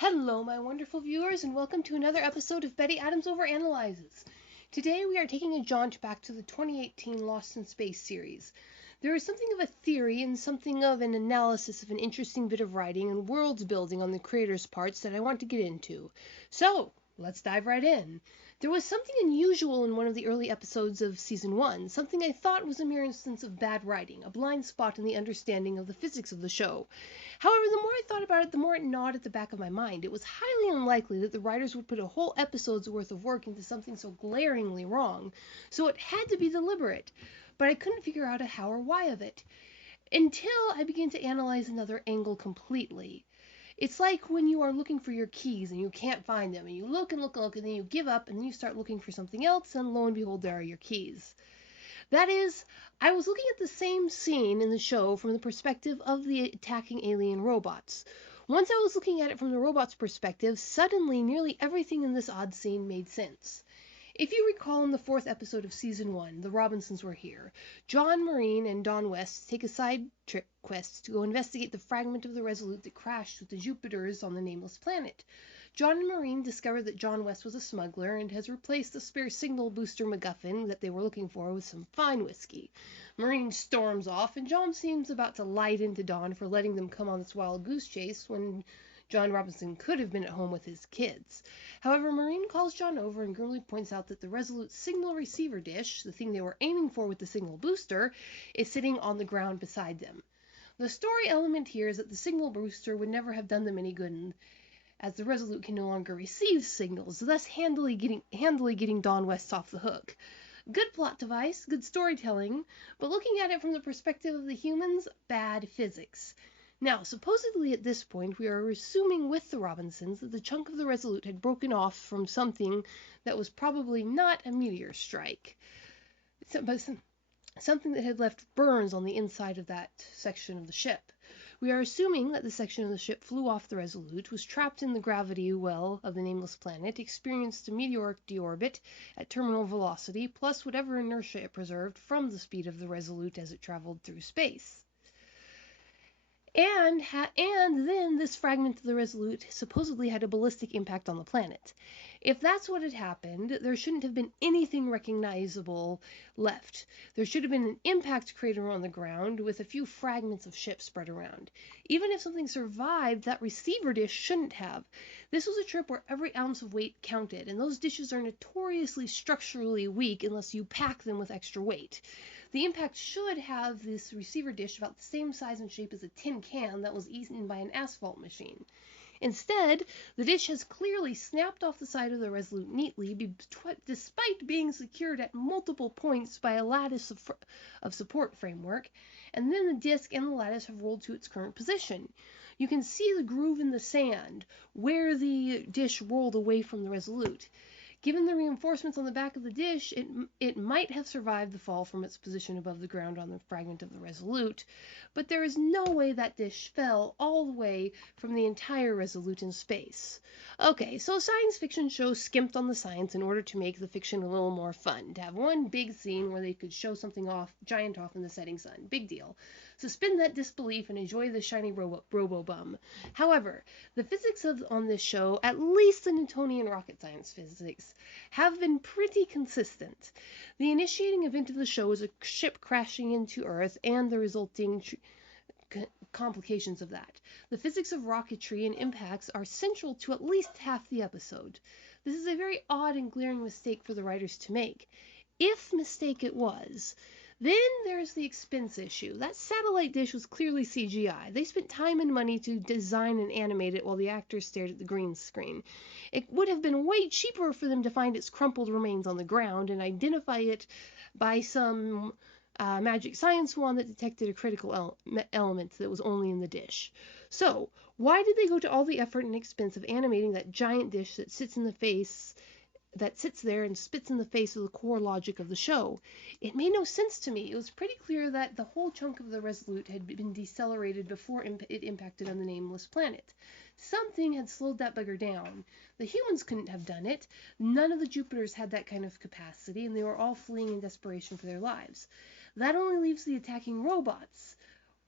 Hello, my wonderful viewers, and welcome to another episode of Betty Adams Overanalyzes. Today we are taking a jaunt back to the 2018 Lost in Space series. There is something of a theory and something of an analysis of an interesting bit of writing and world building on the creator's parts that I want to get into. So, let's dive right in. There was something unusual in one of the early episodes of Season 1, something I thought was a mere instance of bad writing, a blind spot in the understanding of the physics of the show. However, the more I thought about it, the more it gnawed at the back of my mind. It was highly unlikely that the writers would put a whole episode's worth of work into something so glaringly wrong, so it had to be deliberate. But I couldn't figure out a how or why of it, until I began to analyze another angle completely. It's like when you are looking for your keys and you can't find them, and you look and look and look, and then you give up, and then you start looking for something else, and lo and behold, there are your keys. That is, I was looking at the same scene in the show from the perspective of the attacking alien robots. Once I was looking at it from the robots' perspective, suddenly nearly everything in this odd scene made sense. If you recall in the 4th episode of Season 1, The Robinsons Were Here, John Marine and Don West take a side trip quest to go investigate the fragment of the Resolute that crashed with the Jupiters on the nameless planet. John and Marine discover that John West was a smuggler and has replaced the spare signal booster MacGuffin that they were looking for with some fine whiskey. Marine storms off, and John seems about to light into Don for letting them come on this wild goose chase when John Robinson could have been at home with his kids. However, Marine calls John over and grimly points out that the Resolute signal receiver dish, the thing they were aiming for with the signal booster, is sitting on the ground beside them. The story element here is that the signal booster would never have done them any good, as the Resolute can no longer receive signals, thus handily getting Don West off the hook. Good plot device, good storytelling, but looking at it from the perspective of the humans, bad physics. Now, supposedly at this point, we are assuming with the Robinsons that the chunk of the Resolute had broken off from something that was probably not a meteor strike, but something that had left burns on the inside of that section of the ship. We are assuming that the section of the ship flew off the Resolute, was trapped in the gravity well of the nameless planet, experienced a meteoric deorbit at terminal velocity, plus whatever inertia it preserved from the speed of the Resolute as it traveled through space. And then this fragment of the Resolute supposedly had a ballistic impact on the planet. If that's what had happened, there shouldn't have been anything recognizable left. There should have been an impact crater on the ground with a few fragments of ship spread around. Even if something survived, that receiver dish shouldn't have. This was a trip where every ounce of weight counted, and those dishes are notoriously structurally weak unless you pack them with extra weight. The impact should have this receiver dish about the same size and shape as a tin can that was eaten by an asphalt machine. Instead, the dish has clearly snapped off the side of the Resolute neatly, despite being secured at multiple points by a lattice of support framework, and then the disc and the lattice have rolled to its current position. You can see the groove in the sand where the dish rolled away from the Resolute. Given the reinforcements on the back of the dish, it might have survived the fall from its position above the ground on the fragment of the Resolute, but there is no way that dish fell all the way from the entire Resolute in space. Okay, so science fiction shows skimped on the science in order to make the fiction a little more fun, to have one big scene where they could show something giant off in the setting sun. Big deal. Suspend that disbelief and enjoy the shiny robo-bum. However, the physics on this show, at least the Newtonian rocket science physics, have been pretty consistent. The initiating event of the show is a ship crashing into Earth and the resulting complications of that. The physics of rocketry and impacts are central to at least half the episode. This is a very odd and glaring mistake for the writers to make. If mistake it was, then there's the expense issue. That satellite dish was clearly CGI. They spent time and money to design and animate it while the actors stared at the green screen. It would have been way cheaper for them to find its crumpled remains on the ground and identify it by some magic science wand that detected a critical element that was only in the dish. So, why did they go to all the effort and expense of animating that giant dish that sits there and spits in the face of the core logic of the show? It made no sense to me. It was pretty clear that the whole chunk of the Resolute had been decelerated before it impacted on the nameless planet. Something had slowed that bugger down. The humans couldn't have done it. None of the Jupiters had that kind of capacity, and they were all fleeing in desperation for their lives. That only leaves the attacking robots.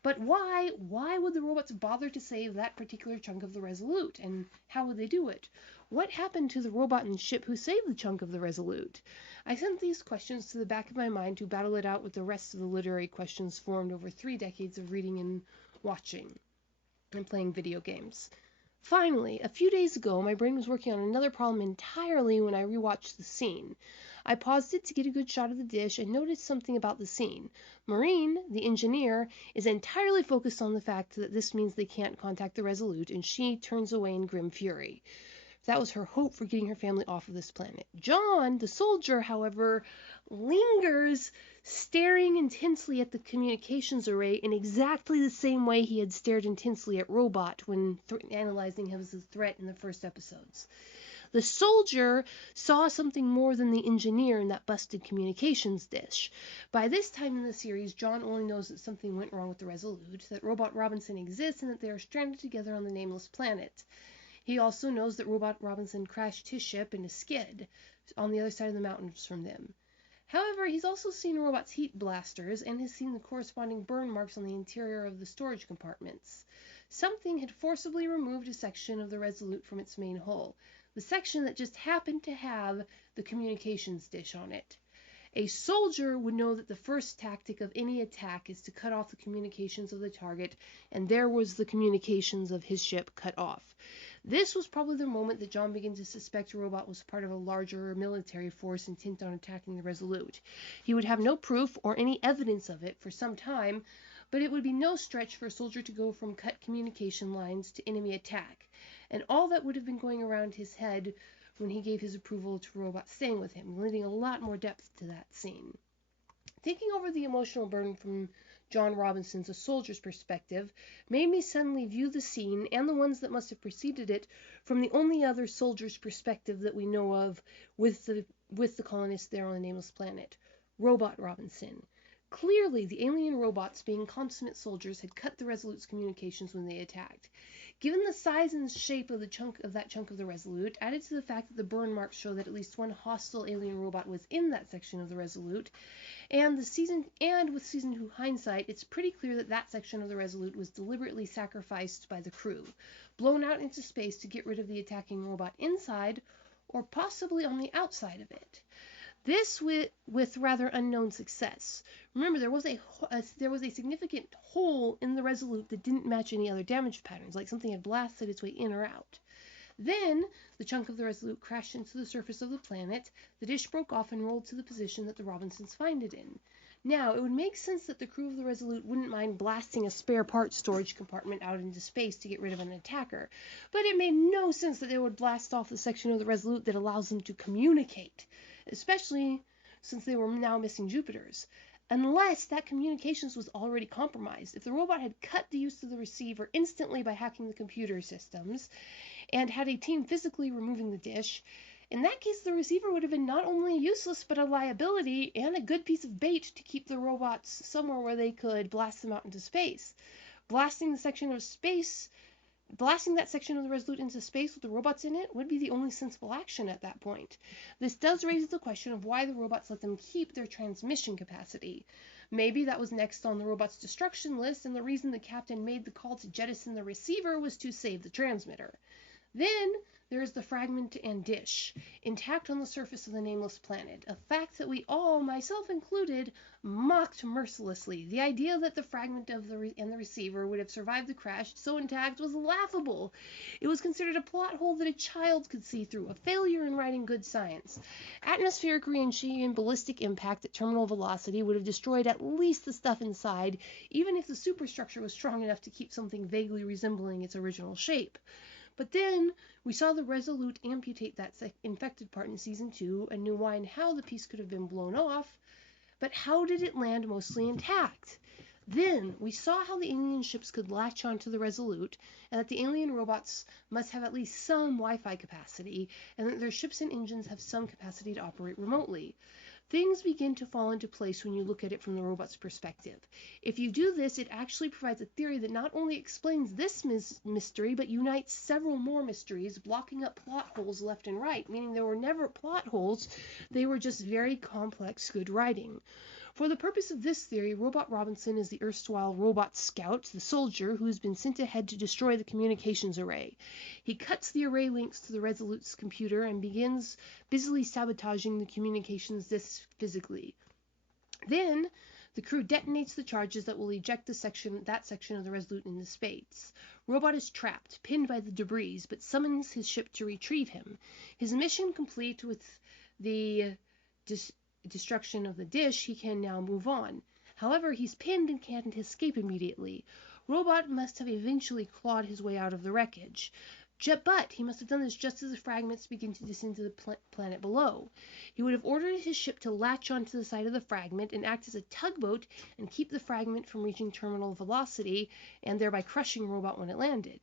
But why? Why would the robots bother to save that particular chunk of the Resolute? And how would they do it? What happened to the robot and ship who saved the chunk of the Resolute? I sent these questions to the back of my mind to battle it out with the rest of the literary questions formed over 3 decades of reading and watching and playing video games. Finally, a few days ago, my brain was working on another problem entirely when I rewatched the scene. I paused it to get a good shot of the dish and noticed something about the scene. Maureen, the engineer, is entirely focused on the fact that this means they can't contact the Resolute, and she turns away in grim fury. That was her hope for getting her family off of this planet. John, the soldier, however, lingers, staring intensely at the communications array in exactly the same way he had stared intensely at Robot when analyzing him as a threat in the first episodes. The soldier saw something more than the engineer in that busted communications dish. By this time in the series, John only knows that something went wrong with the Resolute, that Robot Robinson exists, and that they are stranded together on the nameless planet. He also knows that Robot Robinson crashed his ship in a skid on the other side of the mountains from them. However, he's also seen Robot's heat blasters and has seen the corresponding burn marks on the interior of the storage compartments. Something had forcibly removed a section of the Resolute from its main hull, the section that just happened to have the communications dish on it. A soldier would know that the first tactic of any attack is to cut off the communications of the target, and there was the communications of his ship cut off. This was probably the moment that John began to suspect Robot was part of a larger military force intent on attacking the Resolute. He would have no proof or any evidence of it for some time, but it would be no stretch for a soldier to go from cut communication lines to enemy attack, and all that would have been going around his head when he gave his approval to Robot staying with him, lending a lot more depth to that scene. Thinking over the emotional burden from John Robinson's A Soldier's perspective made me suddenly view the scene and the ones that must have preceded it from the only other soldier's perspective that we know of with the colonists there on the nameless planet, Robot Robinson. Clearly, the alien robots, being consummate soldiers, had cut the Resolute's communications when they attacked. Given the size and shape of that chunk of the Resolute, added to the fact that the burn marks show that at least one hostile alien robot was in that section of the Resolute, and with season 2 hindsight, it's pretty clear that that section of the Resolute was deliberately sacrificed by the crew, blown out into space to get rid of the attacking robot inside, or possibly on the outside of it. This with rather unknown success. Remember, there was a significant hole in the Resolute that didn't match any other damage patterns, like something had blasted its way in or out. Then, the chunk of the Resolute crashed into the surface of the planet, the dish broke off and rolled to the position that the Robinsons find it in. Now, it would make sense that the crew of the Resolute wouldn't mind blasting a spare parts storage compartment out into space to get rid of an attacker, but it made no sense that they would blast off the section of the Resolute that allows them to communicate, especially since they were now missing Jupiters. Unless that communications was already compromised. If the robot had cut the use of the receiver instantly by hacking the computer systems, and had a team physically removing the dish, in that case the receiver would have been not only useless but a liability and a good piece of bait to keep the robots somewhere where they could blast them out into space. Blasting that section of the Resolute into space with the robots in it would be the only sensible action at that point. This does raise the question of why the robots let them keep their transmission capacity. Maybe that was next on the robot's destruction list, and the reason the captain made the call to jettison the receiver was to save the transmitter. Then there is the fragment and dish, intact on the surface of the nameless planet, a fact that we all, myself included, mocked mercilessly. The idea that the fragment and the receiver would have survived the crash so intact was laughable. It was considered a plot hole that a child could see through, a failure in writing good science. Atmospheric reentrée and ballistic impact at terminal velocity would have destroyed at least the stuff inside, even if the superstructure was strong enough to keep something vaguely resembling its original shape. But then we saw the Resolute amputate that infected part in Season 2 and knew why and how the piece could have been blown off, but how did it land mostly intact? Then we saw how the alien ships could latch onto the Resolute, and that the alien robots must have at least some Wi-Fi capacity, and that their ships and engines have some capacity to operate remotely. Things begin to fall into place when you look at it from the robot's perspective. If you do this, it actually provides a theory that not only explains this mystery, but unites several more mysteries, blocking up plot holes left and right, meaning there were never plot holes, they were just very complex, good writing. For the purpose of this theory, Robot Robinson is the erstwhile robot scout, the soldier who has been sent ahead to destroy the communications array. He cuts the array links to the Resolute's computer and begins busily sabotaging the communications disks physically. Then, the crew detonates the charges that will eject that section of the Resolute into space. Robot is trapped, pinned by the debris, but summons his ship to retrieve him. His mission complete with the destruction of the dish, he can now move on. However, he's pinned and can't escape immediately. Robot must have eventually clawed his way out of the wreckage. But he must have done this just as the fragments begin to descend to the planet below. He would have ordered his ship to latch onto the side of the fragment and act as a tugboat and keep the fragment from reaching terminal velocity and thereby crushing Robot when it landed.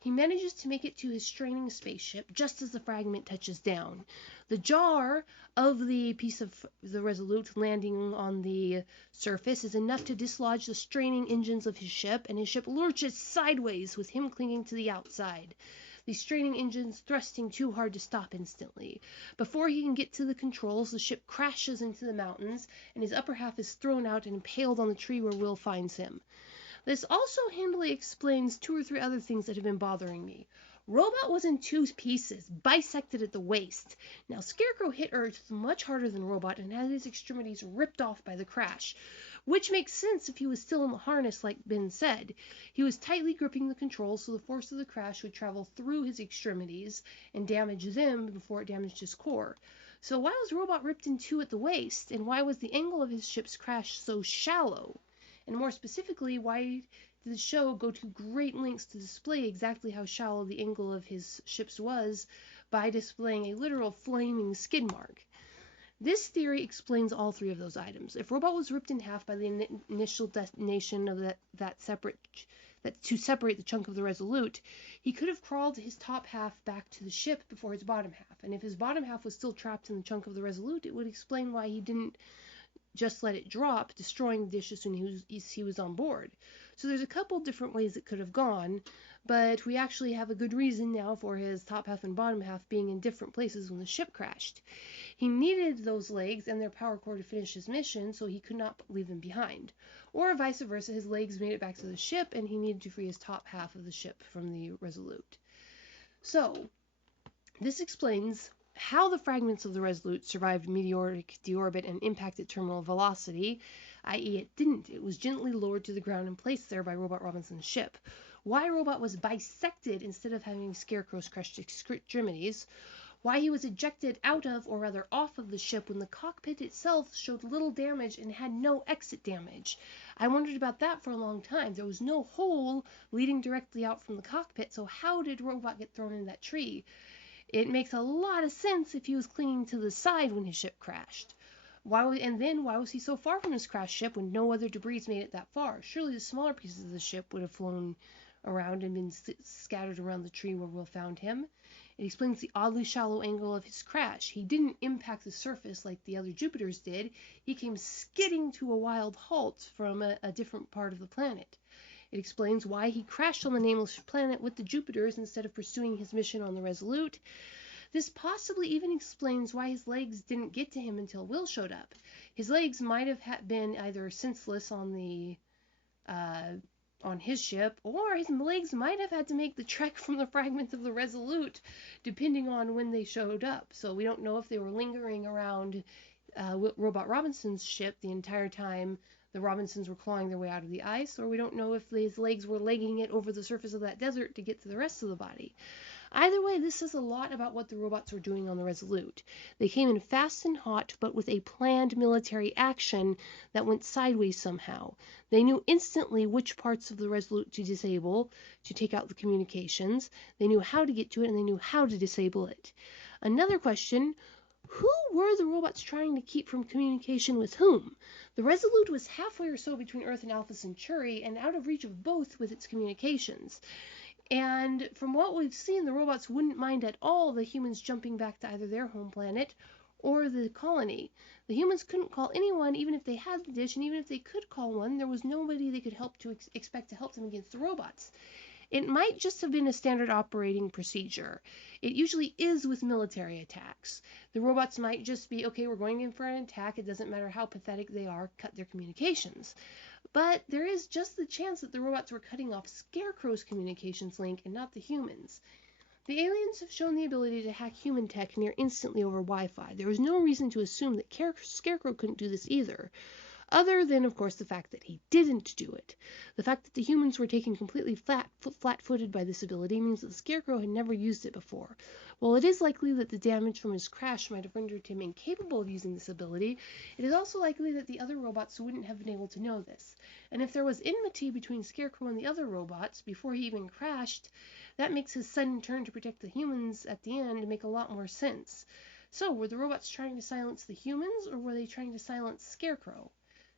He manages to make it to his straining spaceship just as the fragment touches down. The jar of the piece of the Resolute landing on the surface is enough to dislodge the straining engines of his ship, and his ship lurches sideways with him clinging to the outside. The straining engines thrusting too hard to stop instantly. Before he can get to the controls, the ship crashes into the mountains, and his upper half is thrown out and impaled on the tree where Will finds him. This also handily explains 2 or 3 other things that have been bothering me. Robot was in 2 pieces, bisected at the waist. Now, Scarecrow hit Earth much harder than Robot and had his extremities ripped off by the crash, which makes sense if he was still in the harness like Ben said. He was tightly gripping the controls so the force of the crash would travel through his extremities and damage them before it damaged his core. So why was Robot ripped in 2 at the waist, and why was the angle of his ship's crash so shallow? And more specifically, why did the show go to great lengths to display exactly how shallow the angle of his ships was by displaying a literal flaming skid mark? This theory explains all 3 of those items. If Robot was ripped in half by the initial detonation of to separate the chunk of the Resolute, he could have crawled his top half back to the ship before his bottom half. And if his bottom half was still trapped in the chunk of the Resolute, it would explain why he didn't just let it drop, destroying the dish as soon as he was on board. So there's a couple different ways it could have gone, but we actually have a good reason now for his top half and bottom half being in different places when the ship crashed. He needed those legs and their power core to finish his mission, so he could not leave them behind. Or vice versa, his legs made it back to the ship and he needed to free his top half of the ship from the Resolute. So, this explains how the fragments of the Resolute survived meteoric deorbit and impacted terminal velocity, i.e. it didn't. It was gently lowered to the ground and placed there by Robot Robinson's ship. Why Robot was bisected instead of having Scarecrow's crushed extremities. Why he was ejected out of, or rather off of the ship when the cockpit itself showed little damage and had no exit damage. I wondered about that for a long time. There was no hole leading directly out from the cockpit, so how did Robot get thrown in that tree? It makes a lot of sense if he was clinging to the side when his ship crashed. Why was he so far from his crashed ship when no other debris made it that far? Surely the smaller pieces of the ship would have flown around and been scattered around the tree where Will found him. It explains the oddly shallow angle of his crash. He didn't impact the surface like the other Jupiters did. He came skidding to a wild halt from a different part of the planet. It explains why he crashed on the nameless planet with the Jupiters instead of pursuing his mission on the Resolute. This possibly even explains why his legs didn't get to him until Will showed up. His legs might have been either senseless on his ship, or his legs might have had to make the trek from the fragment of the Resolute, depending on when they showed up. So we don't know if they were lingering around Robot Robinson's ship the entire time the Robinsons were clawing their way out of the ice, or we don't know if his legs were legging it over the surface of that desert to get to the rest of the body. Either way, this says a lot about what the robots were doing on the Resolute. They came in fast and hot, but with a planned military action that went sideways somehow. They knew instantly which parts of the Resolute to disable to take out the communications. They knew how to get to it, and they knew how to disable it. Another question: who were the robots trying to keep from communication with whom? The Resolute was halfway or so between Earth and Alpha Centauri, and out of reach of both with its communications. And from what we've seen, the robots wouldn't mind at all the humans jumping back to either their home planet or the colony. The humans couldn't call anyone, even if they had the dish, and even if they could call one, there was nobody they could expect to help them against the robots. It might just have been a standard operating procedure. It usually is with military attacks. The robots might just be, okay, we're going in for an attack. It doesn't matter how pathetic they are, cut their communications. But there is just the chance that the robots were cutting off Scarecrow's communications link and not the humans. The aliens have shown the ability to hack human tech near instantly over Wi-Fi. There was no reason to assume that Scarecrow couldn't do this either, other than, of course, the fact that he didn't do it. The fact that the humans were taken completely flat-footed by this ability means that the Scarecrow had never used it before. While it is likely that the damage from his crash might have rendered him incapable of using this ability, it is also likely that the other robots wouldn't have been able to know this. And if there was enmity between Scarecrow and the other robots before he even crashed, that makes his sudden turn to protect the humans at the end make a lot more sense. So, were the robots trying to silence the humans, or were they trying to silence Scarecrow?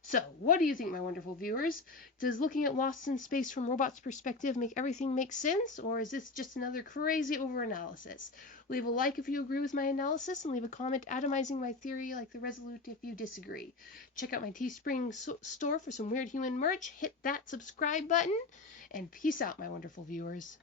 So, what do you think, my wonderful viewers? Does looking at Lost in Space from Robot's perspective make everything make sense, or is this just another crazy overanalysis? Leave a like if you agree with my analysis, and leave a comment atomizing my theory like the Resolute if you disagree. Check out my Teespring store for some weird human merch, hit that subscribe button, and peace out, my wonderful viewers.